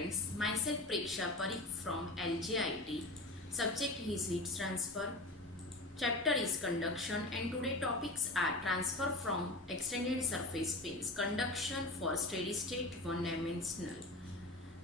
friends, myself Preksha Parikh from LJIET. Subject is heat transfer. Chapter is conduction and today topics are transfer from extended surface fins, conduction for steady state one dimensional.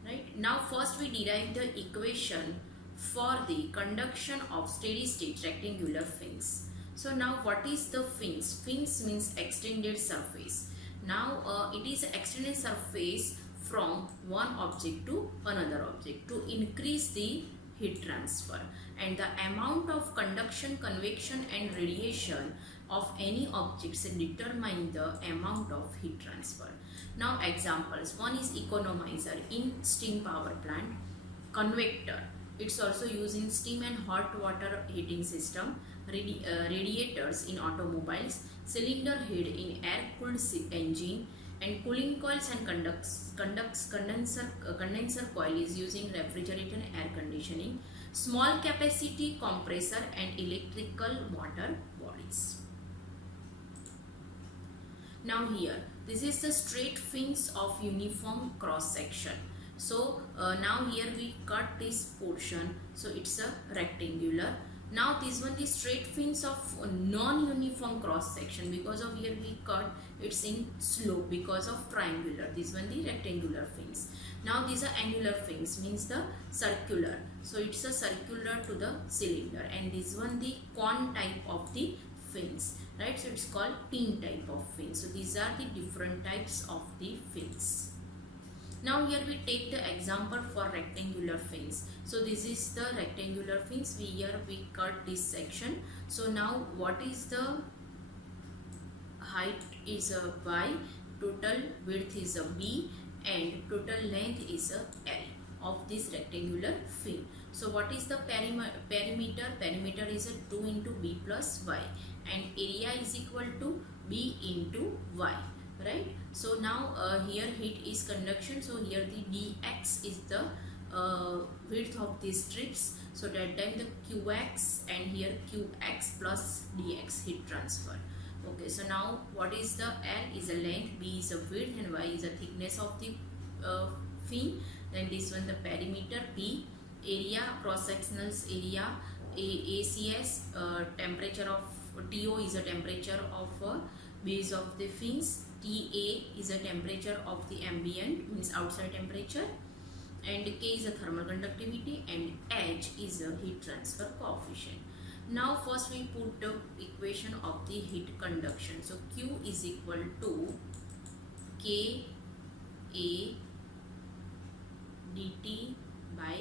Right, now first we derive the equation for the conduction of steady state rectangular fins. So now what is the fins? Fins means extended surface. Now it is extended surface from one object to another object to increase the heat transfer, and the amount of conduction, convection and radiation of any objects determine the amount of heat transfer. Now examples, one is economizer in steam power plant, convector, it's also used in steam and hot water heating system, radiators in automobiles, cylinder head in air cooled engine, and cooling coils and condenser coil is using refrigerator and air conditioning, small capacity compressor and electrical motor bodies. Now here, this is the straight fins of uniform cross section. So now here we cut this portion, so it's a rectangular. Now this one the straight fins of non-uniform cross section, because of here we cut, it's in slope because of triangular. This one the rectangular fins. Now these are angular fins, means the circular, so it's a circular to the cylinder, and this one the cone type of the fins, right? So it's called pin type of fins. So these are the different types of the fins. Now here we take the example for rectangular fins. So this is the rectangular fins. Here we cut this section. So now what is the height is a y, total width is a b, and total length is a l of this rectangular fin. So what is the perimeter? Perimeter is a 2 into b plus y, and area is equal to b into y. Right, so now here heat is conduction, so here the dx is the width of these strips, so that time the qx and here qx plus dx heat transfer. Okay, so now what is the l is a length, b is a width, and y is a thickness of the fin. Then this one the perimeter, p, area, cross sectional area, ACS, temperature of TO is a temperature of base of the fins, TA is a temperature of the ambient, means outside temperature, and K is a thermal conductivity, and H is a heat transfer coefficient. Now first we put the equation of the heat conduction. So Q is equal to KA dt by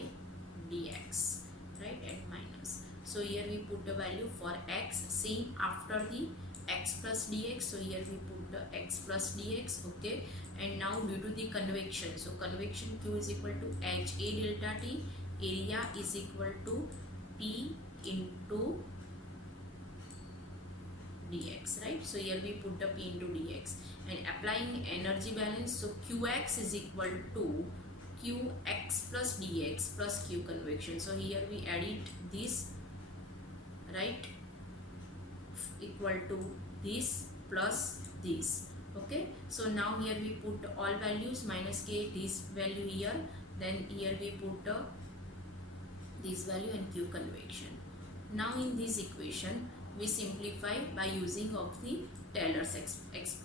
dx, right, at minus. So here we put the value for x, same after the x plus dx, so here we put the x plus dx. Okay, and now due to the convection, so convection Q is equal to HA delta T, area is equal to P into dx, right? So here we put the P into dx, and applying energy balance, so Qx is equal to Qx plus dx plus Q convection. So here we edit this, right, equal to this plus this. Okay, so now here we put all values, minus k, this value here, then here we put this value and Q convection. Now in this equation we simplify by using of the Taylor's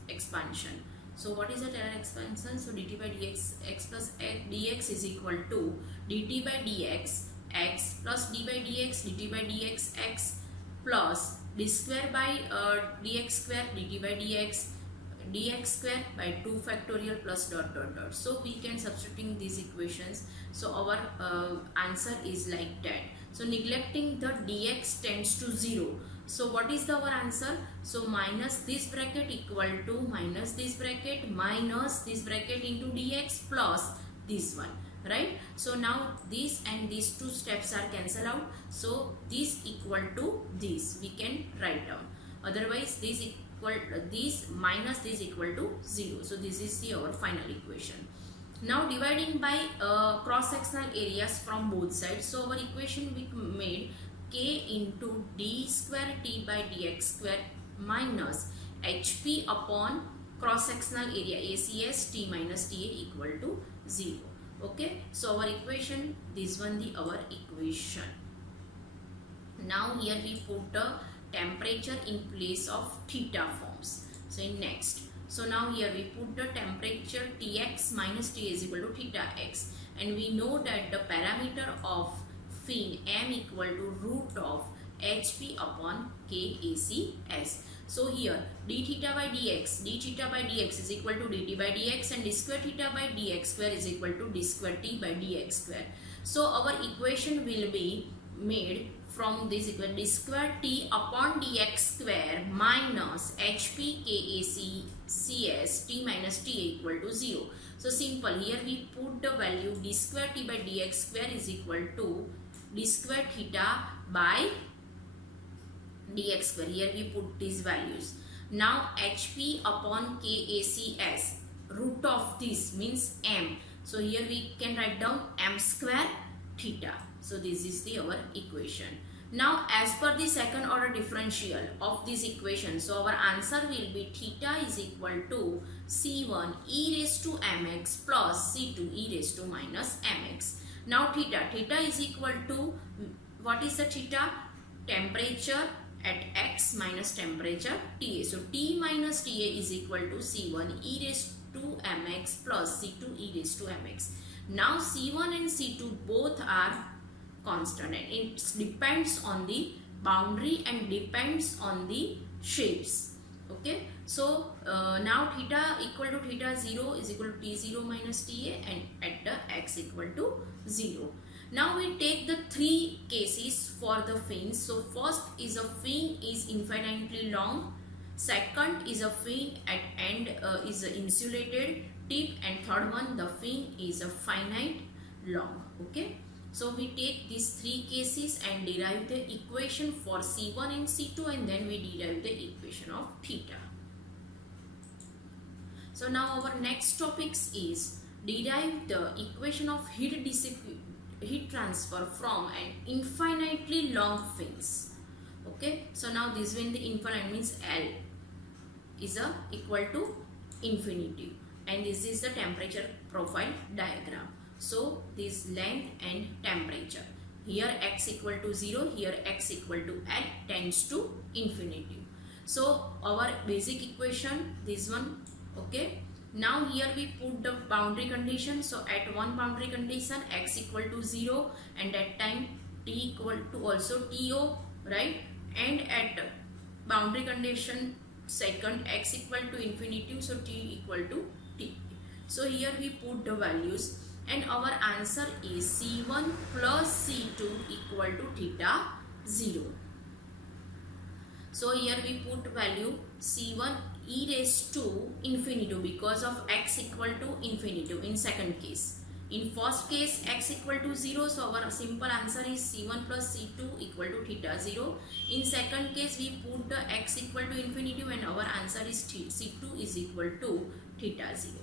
expansion. So what is the Taylor expansion? So dt by dx, x plus dx is equal to dt by dx x plus d by dx dt by dx x plus d square by dx square dt by dx square by 2 factorial plus dot dot dot. So we can substituting these equations. So our answer is like that. So neglecting the dx tends to 0. So what is our answer? So minus this bracket equal to minus this bracket into dx plus this one. Right, so now this and these two steps are cancelled out, so this equal to this we can write down, otherwise this equal this minus this equal to 0. So this is our final equation. Now dividing by cross sectional areas from both sides, so our equation we made k into d square t by dx square minus hp upon cross sectional area ACS t minus ta equal to 0. Okay, so our equation, this one the our equation. Now here we put the temperature in place of theta forms. So in next, so now here we put the temperature Tx minus T is equal to theta x, and we know that the parameter of fin m equal to root of Hp upon KACS. So here d theta by dx is equal to dt by dx, and d square theta by dx square is equal to d square t by dx square. So our equation will be made from this equation, d square t upon dx square minus Hp KACS t minus t equal to 0. So simple, here we put the value d square t by dx square is equal to d square theta by dx square. Here we put these values. Now Hp upon KACS, root of this means m. So here we can write down m square theta. So this is the our equation. Now as per the second order differential of this equation, so our answer will be theta is equal to C1 e raised to mx plus C2 e raised to minus mx. Now theta is equal to, what is the theta? Temperature at x minus temperature Ta. So T minus Ta is equal to C1 e raised to mx plus C2 e raised to mx. Now C1 and C2 both are constant, and it depends on the boundary and depends on the shapes. Okay, so now theta equal to theta 0 is equal to T0 minus Ta, and at the x equal to 0. Now we take the three cases for the fins. So first is a fin is infinitely long, second is a fin at end is a insulated tip, and third one the fin is a finite long. Okay, so we take these three cases and derive the equation for C1 and C2, and then we derive the equation of theta. So now our next topics is derive the equation of heat transfer from an infinitely long fins. Okay, so now this when the infinite means L is equal to infinity, and this is the temperature profile diagram. So this length and temperature, here x equal to 0, here x equal to L tends to infinity. So our basic equation, this one. Okay, now here we put the boundary condition. So at one boundary condition x equal to 0, and that time t equal to also TO, right? And at boundary condition second x equal to infinity, so t equal to t. So here we put the values, and our answer is C1 plus C2 equal to theta 0. So here we put value C1 e raised to infinity because of x equal to infinity in second case. In first case x equal to 0, so our simple answer is C1 plus C2 equal to theta 0. In second case we put the x equal to infinity, and our answer is C2 is equal to theta 0.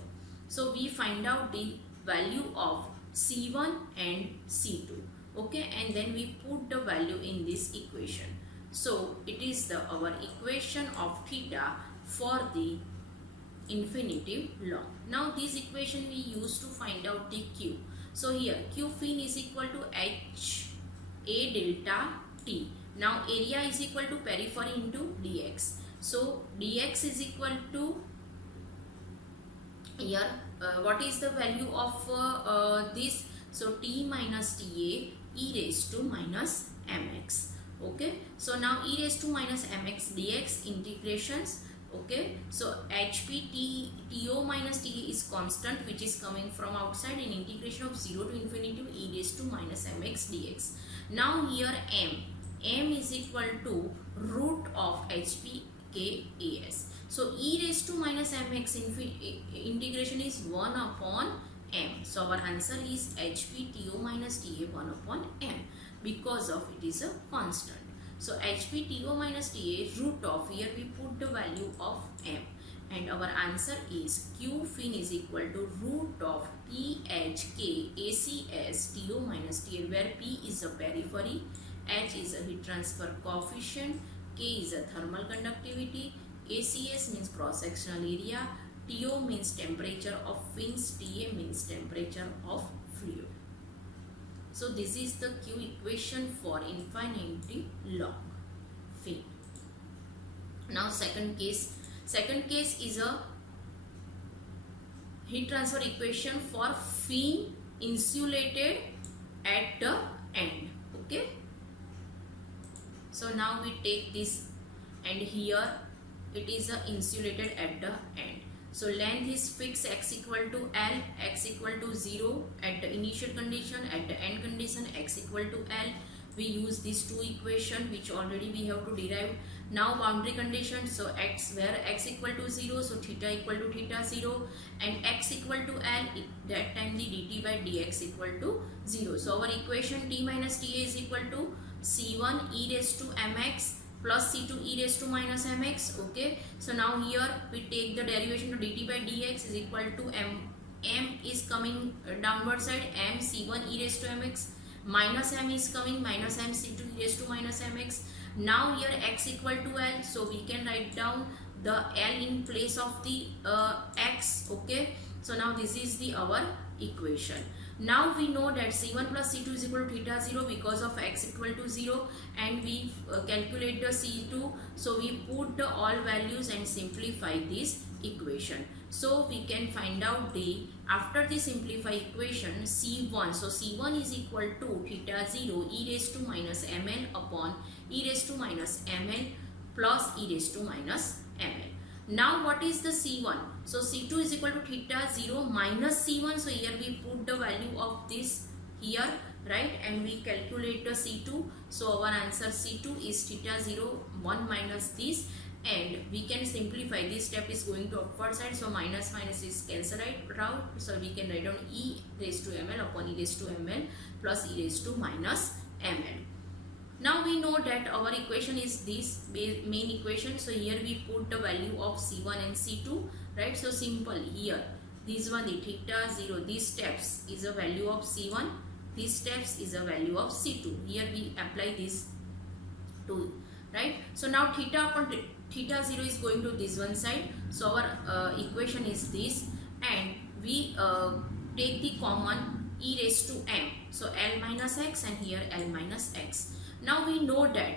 So we find out the value of C1 and C2. Okay, and then we put the value in this equation. So it is our equation of theta for the infinitive long. Now this equation we use to find out the Q. So here Q fin is equal to H A delta T. Now area is equal to periphery into dx. So dx is equal to, here what is the value of this? So T minus Ta e raised to minus mx. Okay, so now e raised to minus mx dx integrations. Okay, so Hp To minus Ta is constant, which is coming from outside, in integration of 0 to infinity e raised to minus mx dx. Now here m is equal to root of Hp Kas. So e raised to minus mx integration is 1 upon m. So our answer is Hp To minus Ta 1 upon m, because of it is a constant. So Hp To minus Ta root of, here we put the value of m, and our answer is Q fin is equal to root of Phk Acs To minus Ta, where P is a periphery, H is a heat transfer coefficient, K is a thermal conductivity, ACS means cross sectional area, TO means temperature of fins, TA means temperature of fluid. So this is the Q equation for infinitely long fin. Now second case is a heat transfer equation for fin insulated at the end. Okay, so now we take this, and here it is insulated at the end. So length is fixed, x equal to L, x equal to 0 at the initial condition, at the end condition x equal to L. We use these two equation which already we have to derive. Now boundary condition, so where x equal to 0, so theta equal to theta 0, and x equal to L, that time the dt by dx equal to 0. So our equation T minus Ta is equal to C1 e raised to mx plus C2 e raised to minus mx. Okay, so now here we take the derivation to dt by dx is equal to m is coming downward side, m C1 e raised to mx, minus m is coming, minus m C2 e raised to minus mx. Now here x equal to L, so we can write down the L in place of the x. Okay, so now this is the our equation. Now we know that C1 plus C2 is equal to theta 0 because of x equal to 0, and we calculate the C2. So we put the all values and simplify this equation. So we can find out the, after the simplify equation, C1. So C1 is equal to theta 0 e raised to minus ml upon e raised to minus ml plus e raised to minus ml. Now what is the C1? So C2 is equal to theta 0 minus C1. So here we put the value of this here, right, and we calculate the C2. So our answer C2 is theta 0 1 minus this, and we can simplify. This step is going to upward side, so minus minus is cancelled out. So we can write down e raised to ml upon e raised to ml plus e raised to minus ml. Now we know that our equation is this main equation. So here we put the value of C1 and C2, right? So simple here. This one, the theta 0, these steps is a value of C1. These steps is a value of C2. Here we apply this 2, right? So now theta upon theta 0 is going to this one side. So our equation is this, and we take the common e raised to m. So L minus x, and here L minus x. Now we know that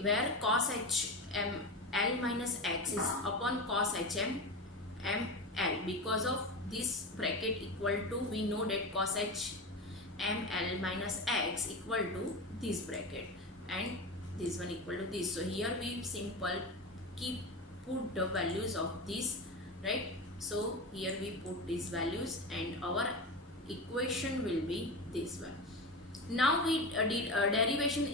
where cos hm L minus x is upon cos hm m L, because of this bracket equal to, we know that cos hm L minus x equal to this bracket, and this one equal to this. So here we simple put the values of this, right? So here we put these values, and our equation will be this one. Now we did derivation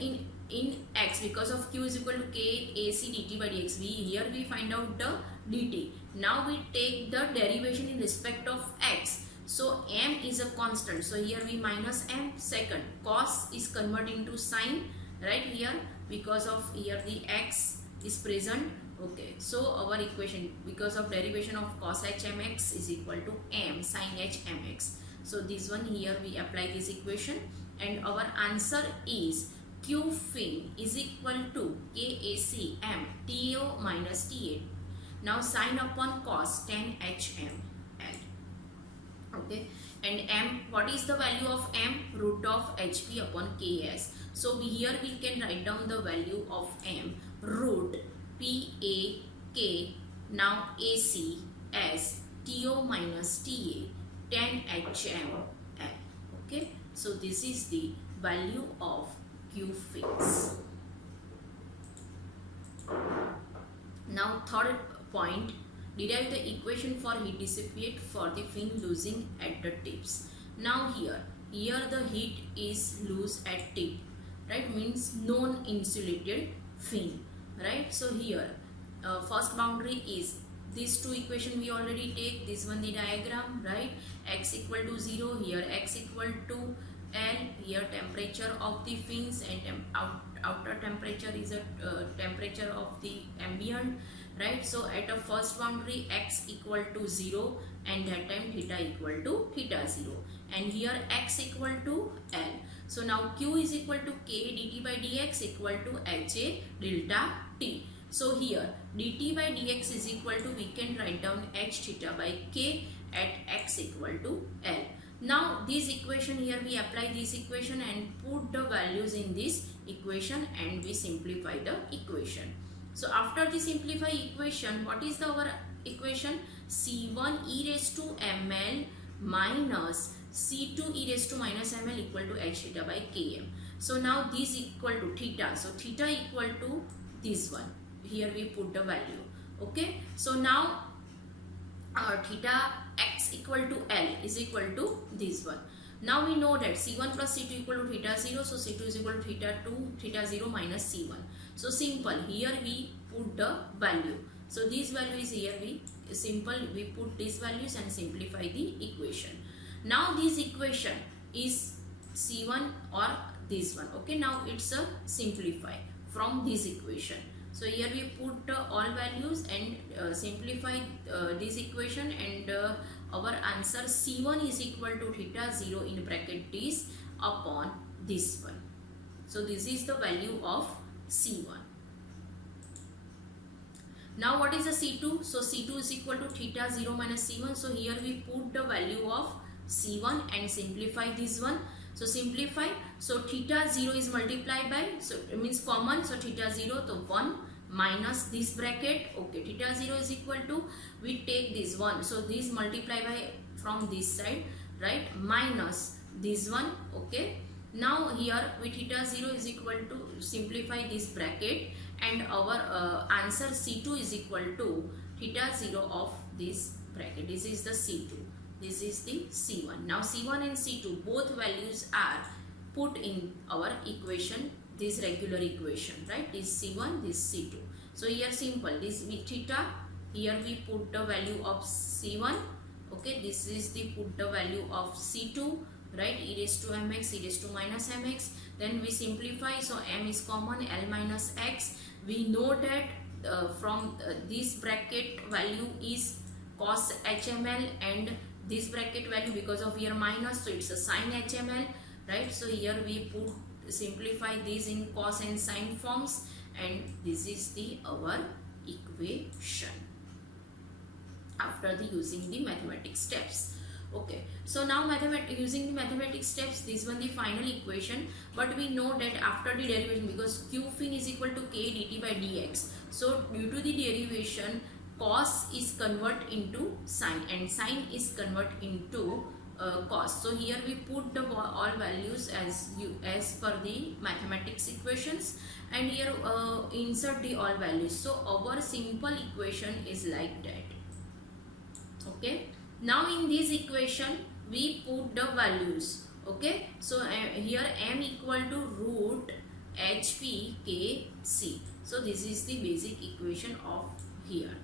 in x because of q is equal to k ac dt by dx. Here we find out the dt. Now we take the derivation in respect of x. So m is a constant. So here we minus m. Second, cos is converting to sine, right, here, because of here the x is present. Okay, so our equation, because of derivation of cos h mx is equal to m sin h mx. So this one, here we apply this equation, and our answer is q fin is equal to KAC m TO minus TA. Now sine upon cos tan HM L. Okay, and m, what is the value of m? Root of HP upon KS. So here we can write down the value of m, root PAK, now AC as TO minus TA tan HM L. Okay, so this is the value of Q fins. Now third point, derive the equation for heat dissipate for the fin losing at the tips. Now here the heat is loose at tip, right, means non-insulated fin, right? So here first boundary is these two equation we already take. This one the diagram, right? X equal to 0, here x equal to L, here temperature of the fins, and outer temperature is a temperature of the ambient, right? So at a first boundary x equal to 0, and that time theta equal to theta 0, and here x equal to L. So now q is equal to k dt by dx equal to HA delta t. So here dt by dx is equal to, we can write down h theta by k at x equal to L. Now Now this equation, here we apply this equation and put the values in this equation and we simplify the equation. So after the simplify equation, what is our equation? C1 e raised to ml minus C2 e raised to minus ml equal to h theta by km. So now this equal to theta. So theta equal to this one. Here we put the value. Okay. So now theta x equal to L is equal to this one. Now we know that C1 plus C2 equal to theta 0. So C2 is equal to theta 2, theta 0 minus C1. So simple. Here we put the value. So this value is here we put these values and simplify the equation. Now this equation is C1 or this one. Okay. Now it's a simplify from this equation. So here we put all values and simplify this equation, and our answer C1 is equal to theta 0 in bracket this upon this one. So this is the value of C1. Now what is the C2? So C2 is equal to theta 0 minus C1. So here we put the value of C1 and simplify this one. So simplify. So theta 0 is multiplied by, so it means common. So theta 0, so 1 minus this bracket. Okay, theta 0 is equal to, we take this 1. So this multiply by from this side, right? Minus this one. Okay. Now here with theta 0 is equal to, simplify this bracket, and our answer C2 is equal to theta 0 of this bracket. This is the C2. This is the C1. Now C1 and C2 both values are put in our equation, this regular equation, right? This C1, this C2. So here simple, this with theta, here we put the value of C1. Okay, this is the put the value of C2, right? E raised to mx, e raised to minus mx. Then we simplify, so m is common, L minus x. We know that from this bracket value is cos HML, and this bracket value, because of here minus, so it's a sin HML, right? So here we put, simplify these in cos and sin forms, and this is the our equation after the using the mathematics steps. Okay, so now using the mathematics steps, this one the final equation, but we know that after the derivation, because q fin is equal to k dt by dx, so due to the derivation, cos is convert into sin and sin is convert into cos. So here we put the all values as per the mathematics equations, and here insert the all values. So our simple equation is like that. Okay. Now in this equation we put the values. Okay. So here m equal to root HPKC. So this is the basic equation of here.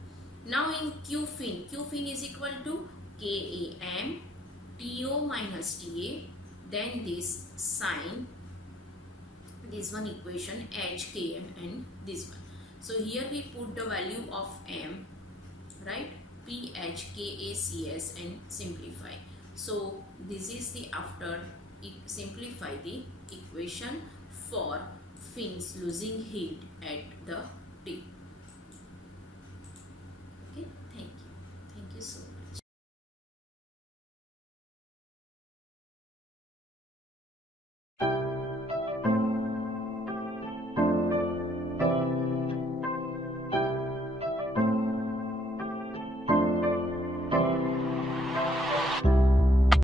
Now in q fin is equal to KAM TO minus TA, then this sin, this one equation HKM, and this one. So here we put the value of m, right? PHKACS and simplify. So this is the after simplify the equation for fins losing heat at the